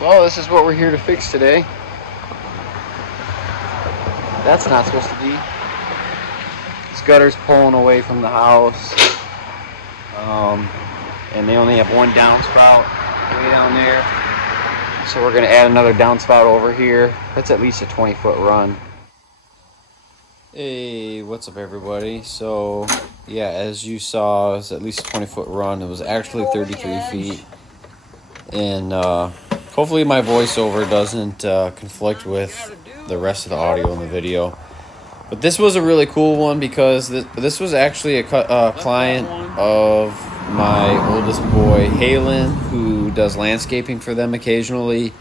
Well, this is what we're here to fix today. That's not supposed to be. This gutter's pulling away from the house. And they only have one downspout way down there. So we're going to add another downspout over here. That's at least a 20-foot run. Hey, what's up everybody? So, yeah, as you saw, it's at least a 20-foot run. It was actually 33 feet. And hopefully my voiceover doesn't conflict with the rest of the audio in the video. But this was a really cool one because this was actually a client of my oldest boy, Halen, who does landscaping for them occasionally.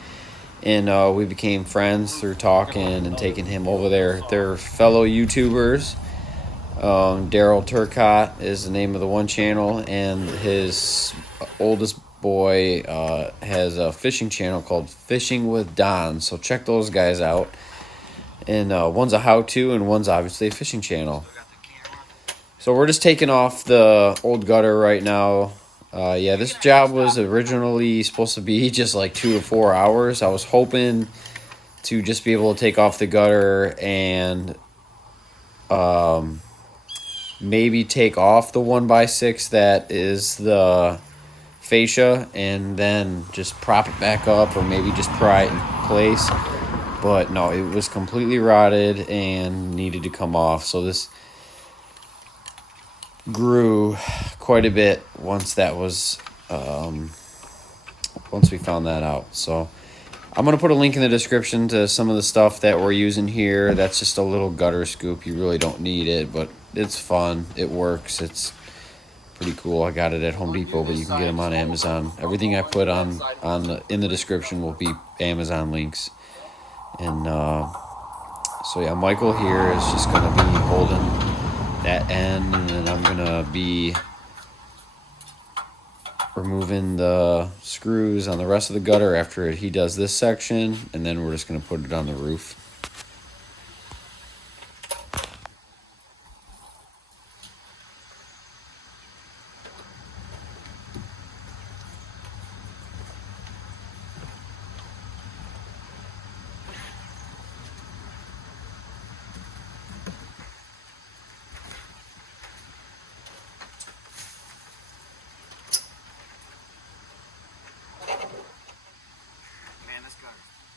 And we became friends through talking and taking him over there. They're fellow YouTubers. Daryl Turcott is the name of the one channel, and his oldest boy has a fishing channel called Fishing with Don. So check those guys out. And one's a how-to, and one's obviously a fishing channel. So we're just taking off the old gutter right now. Yeah, this job was originally supposed to be just like 2 to 4 hours. I was hoping to just be able to take off the gutter and maybe take off the 1x6 that is the fascia and then just prop it back up, or maybe just pry it in place. But no, it was completely rotted and needed to come off. So this grew quite a bit once that was once we found that out. So I'm gonna put a link in the description to some of the stuff that we're using here. That's just a little gutter scoop. You really don't need it, but it's fun. It works. It's pretty cool. I got it at Home Depot, but you can get them on Amazon. Everything I put in the description will be Amazon links. And so yeah, Michael here is just gonna be holding that end, and then I'm gonna be removing the screws on the rest of the gutter after he does this section, and then we're just gonna put it on the roof.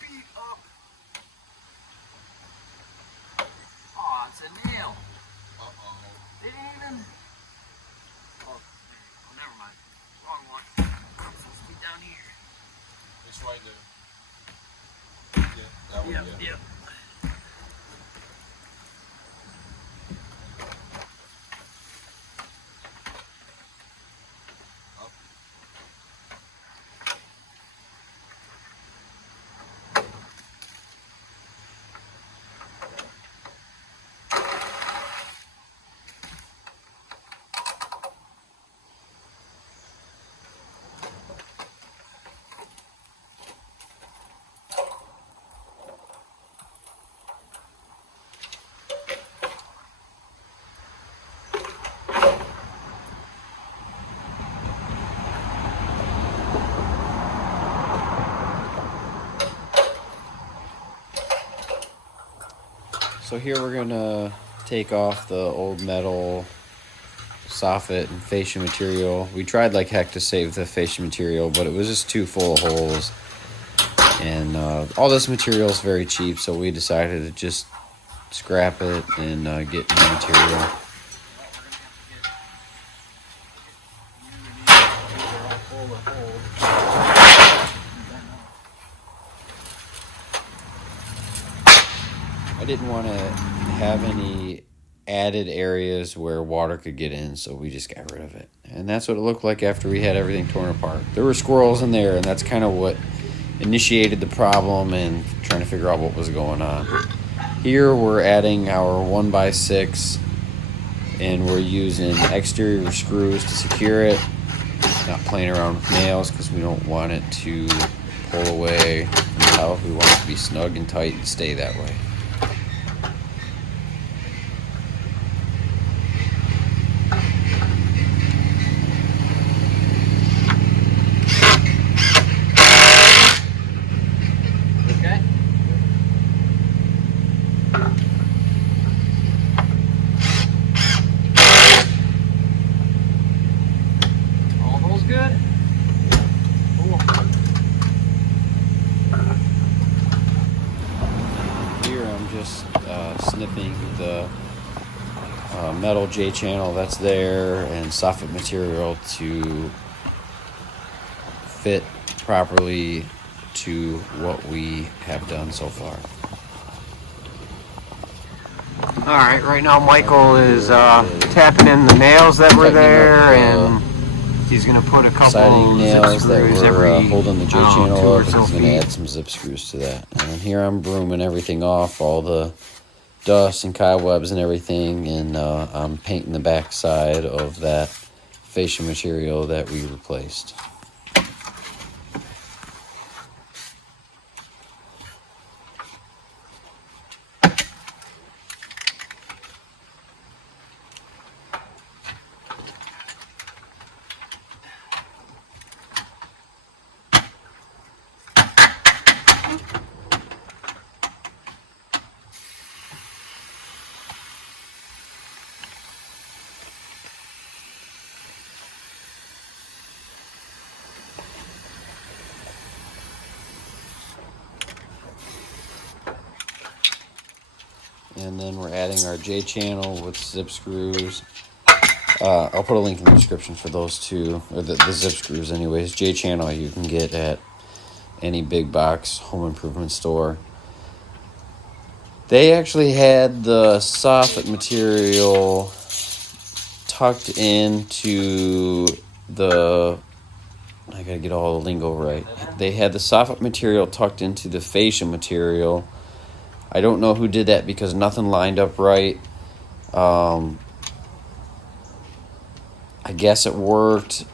Beat up. Oh, it's a nail. Uh-oh. Didn't even. Oh, never mind. Wrong one. It's supposed to be down here. It's right there. Yeah, that one. Yep. So here we're gonna take off the old metal soffit and fascia material. We tried like heck to save the fascia material, but it was just too full of holes. And all this material is very cheap, so we decided to just scrap it and get new material. I didn't want to have any added areas where water could get in, so we just got rid of it. And that's what it looked like after we had everything torn apart. There were squirrels in there, and that's kind of what initiated the problem and trying to figure out what was going on. Here we're adding our 1x6, and we're using exterior screws to secure it. Not playing around with nails because we don't want it to pull away from the house. We want it to be snug and tight and stay that way. snipping the metal J channel that's there and soffit material to fit properly to what we have done so far. All right, right now Michael is tapping in the nails that were there, and he's going to put a couple siding nails that were holding the J channel up, and he's going to add some zip screws to that. And here I'm brooming everything off, all the dust and cobwebs and everything, and I'm painting the back side of that fascia material that we replaced. And then we're adding our J channel with zip screws. I'll put a link in the description for those two, or the zip screws anyways. J channel you can get at any big box home improvement store. They actually had the soffit material tucked into the, I gotta get all the lingo right. They had the soffit material tucked into the fascia material. I don't know who did that because nothing lined up right. I guess it worked.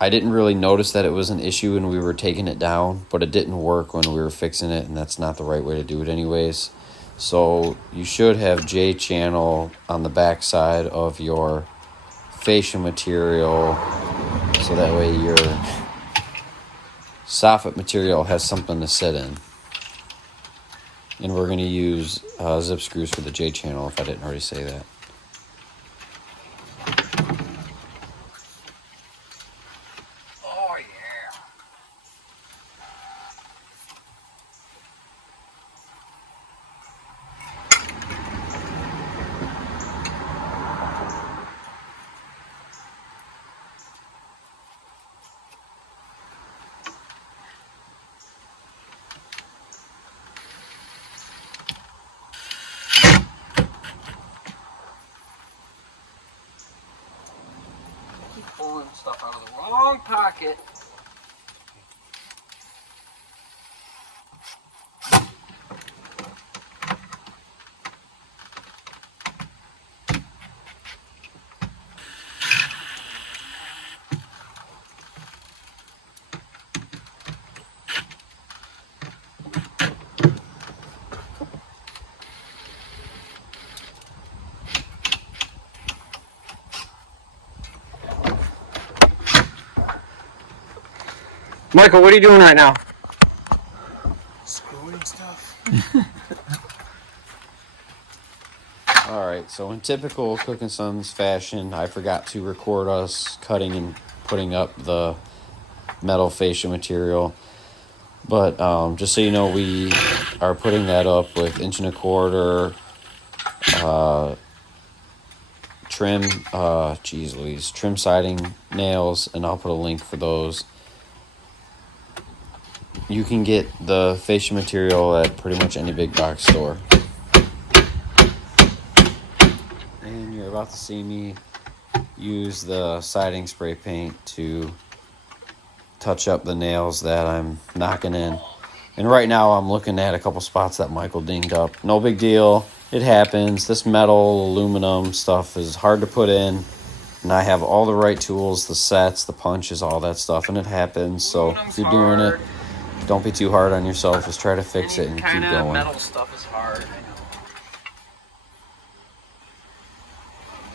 I didn't really notice that it was an issue when we were taking it down, but it didn't work when we were fixing it, and that's not the right way to do it anyways. So you should have J channel on the back side of your fascia material, so that way your soffit material has something to sit in. And we're going to use zip screws for the J channel, if I didn't already say that. Oh, yeah. Pulling stuff out of the wrong pocket. Michael, what are you doing right now? Screwing stuff. Alright, so in typical Cook and Sons fashion, I forgot to record us cutting and putting up the metal fascia material. But just so you know, we are putting that up with 1.25 trim, trim siding nails, and I'll put a link for those. You can get the fascia material at pretty much any big box store. And you're about to see me use the siding spray paint to touch up the nails that I'm knocking in. And right now I'm looking at a couple spots that Michael dinged up. No big deal. It happens. This metal, aluminum stuff is hard to put in. And I have all the right tools, the sets, the punches, all that stuff, and it happens. So if you're doing it, don't be too hard on yourself. Just try to fix it and keep going. Metal stuff is hard, I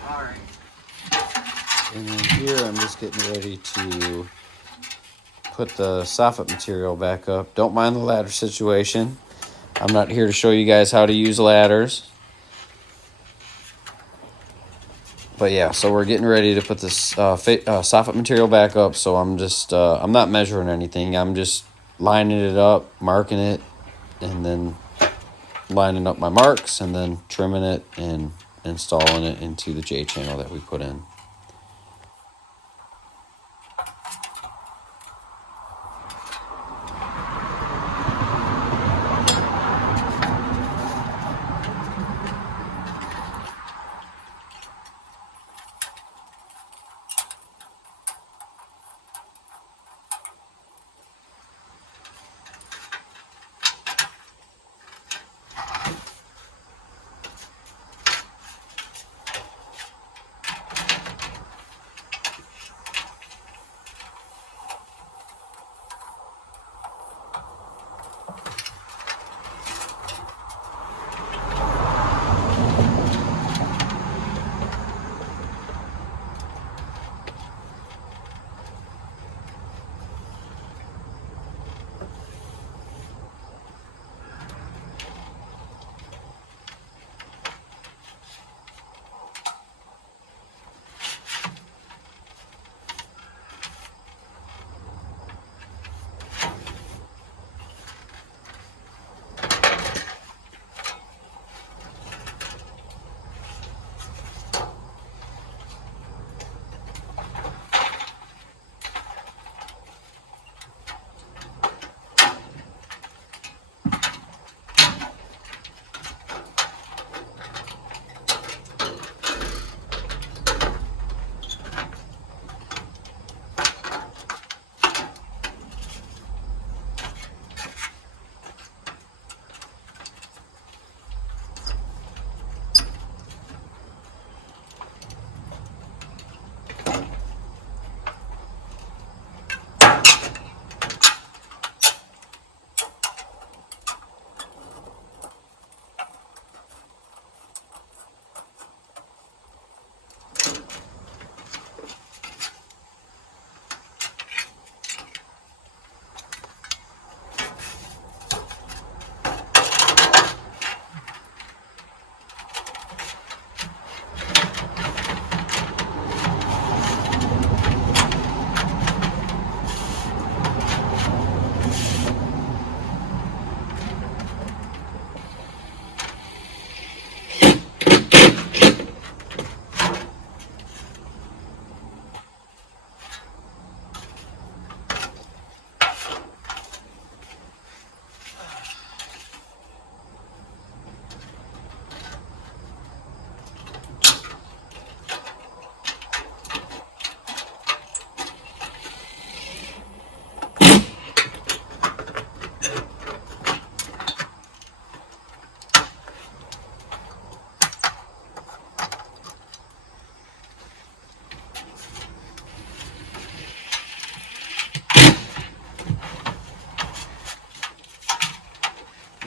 know. Alright. And then here I'm just getting ready to put the soffit material back up. Don't mind the ladder situation. I'm not here to show you guys how to use ladders. But yeah, so we're getting ready to put this soffit material back up. So I'm just, I'm not measuring anything. I'm just lining it up, marking it, and then lining up my marks and then trimming it and installing it into the J channel that we put in.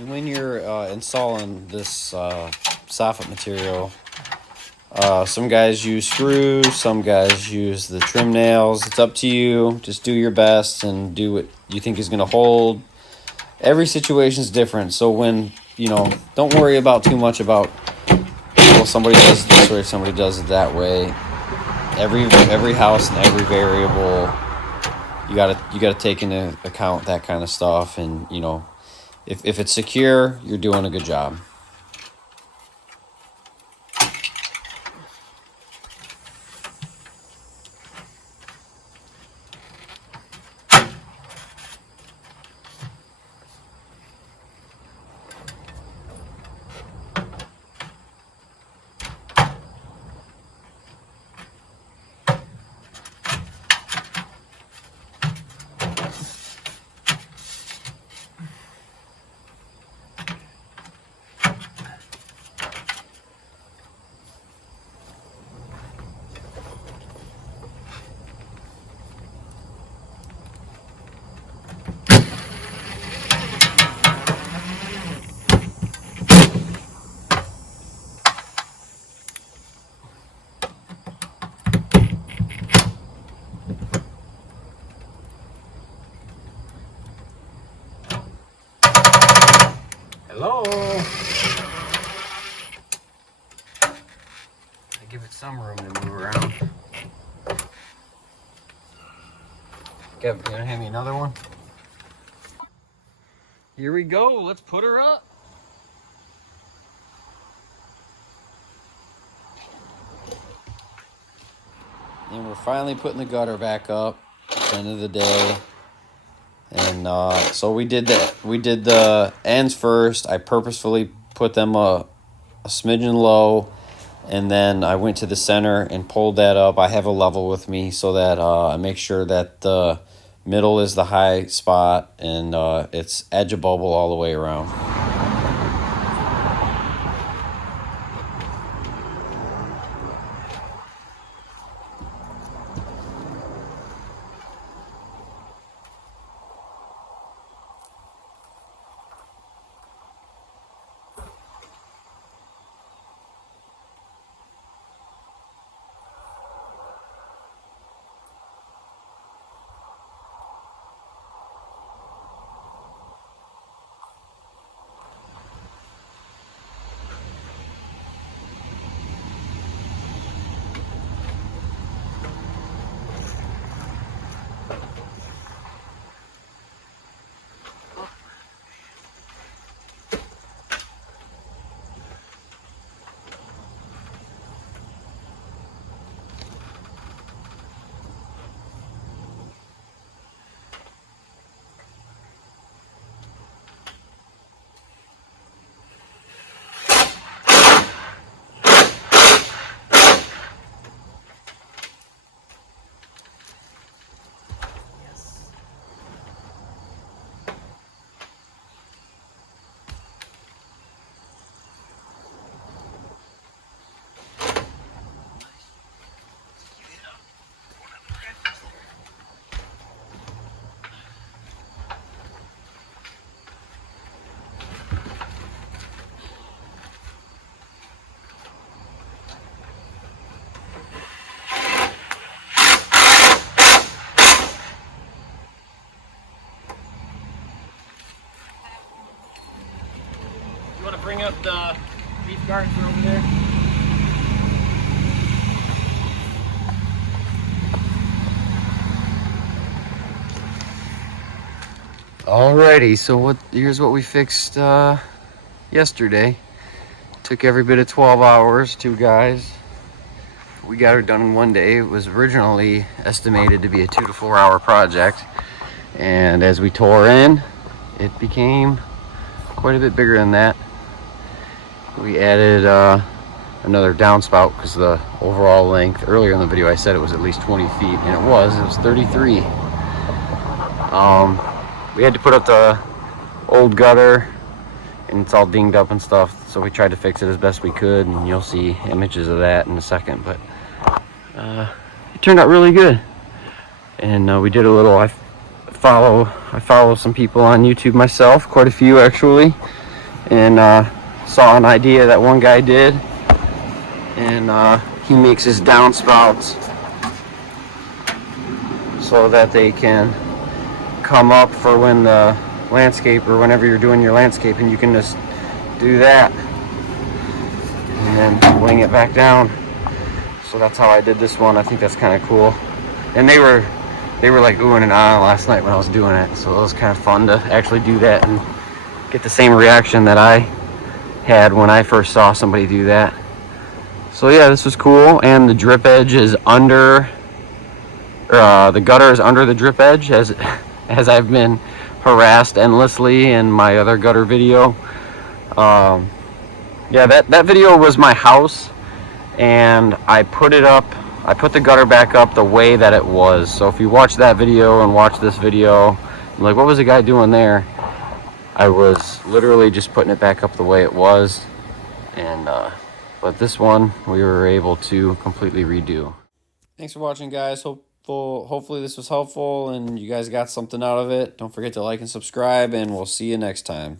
When you're installing this soffit material, some guys use screws, some guys use the trim nails. It's up to you. Just do your best and do what you think is going to hold. Every situation is different, so when, don't worry about too much about, well, somebody does it this way, somebody does it that way. Every house and every variable, you gotta take into account that kind of stuff, and if it's secure, you're doing a good job. Hello. I give it some room to move around. Kev, you gonna hand me another one? Here we go. Let's put her up. And we're finally putting the gutter back up at the end of the day. And so we did that. We did the ends first. I purposefully put them a smidgen low, and then I went to the center and pulled that up. I have a level with me so that I make sure that the middle is the high spot, and it's edge of bubble all the way around. You want to bring up the beef guards that are over there? Alrighty, so here's what we fixed yesterday. Took every bit of 12 hours, 2 guys. We got it done in 1 day. It was originally estimated to be a 2 to 4 hour project, and as we tore in, it became quite a bit bigger than that. We added another downspout because the overall length, earlier in the video I said it was at least 20 feet, and it was 33. We had to put up the old gutter, and it's all dinged up and stuff, so we tried to fix it as best we could, and you'll see images of that in a second. But it turned out really good, and we did a little. I follow some people on YouTube myself, quite a few actually, and saw an idea that one guy did, and he makes his downspouts so that they can come up for when the landscape, or whenever you're doing your landscaping, you can just do that and then wing it back down. So that's how I did this one. I think that's kind of cool, and they were like oohing and ahhing last night when I was doing it, so it was kind of fun to actually do that and get the same reaction that I had when I first saw somebody do that. So yeah, this was cool, and the drip edge is under, the gutter is under the drip edge, as I've been harassed endlessly in my other gutter video. Yeah, that video was my house, and I put the gutter back up the way that it was. So if you watch that video and watch this video, I'm like, what was the guy doing there? I was literally just putting it back up the way it was, and but this one we were able to completely redo. Thanks for watching, guys. Hopefully this was helpful and you guys got something out of it. Don't forget to like and subscribe, and we'll see you next time.